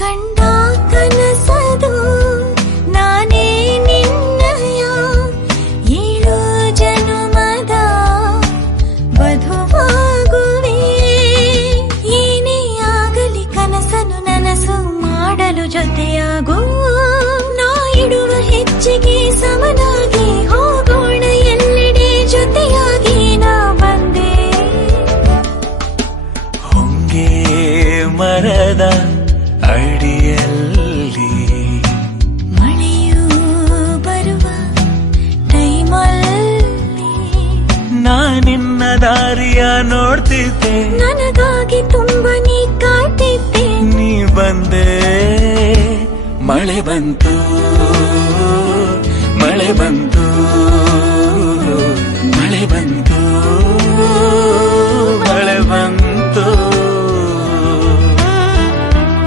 ಕಂಡ ಕನಸದು ನಾನೇ ನಿನ್ನಯ 7 ಜನುಮದ ವಧುವಾಗುವೆ. ಏನೇ ಆಗಲಿ ಕನಸನ್ನು ನನಸು ಮಾಡಲು ಜೊತೆಯಾಗು. ನಾ ಇಡುವ ಹೆಜ್ಜೆಗೆ ಸಮನಾಗಿ ಹೋಗೋಣ ಎಲ್ಲೆಡೆ ಜೊತೆಯಾಗಿ ನಾ ಬಂದೆ. ಹೊಂಗೆ ಮರದ ಅಡಿಯಲ್ಲಿ ಮಳೆಯೂ ಬರುವ ಟೈಮಲ್ಲಿ ನಾನಿನ್ನ ದಾರಿಯ ನೋಡ್ತಿದ್ದೆ. ನನಗಾಗಿ ತುಂಬ ನೀ ಕಾಟಿದ್ದೆ. ನೀ ಬಂದೆ, ಮಳೆ ಬಂತು, ಮಳೆ ಬಂತು.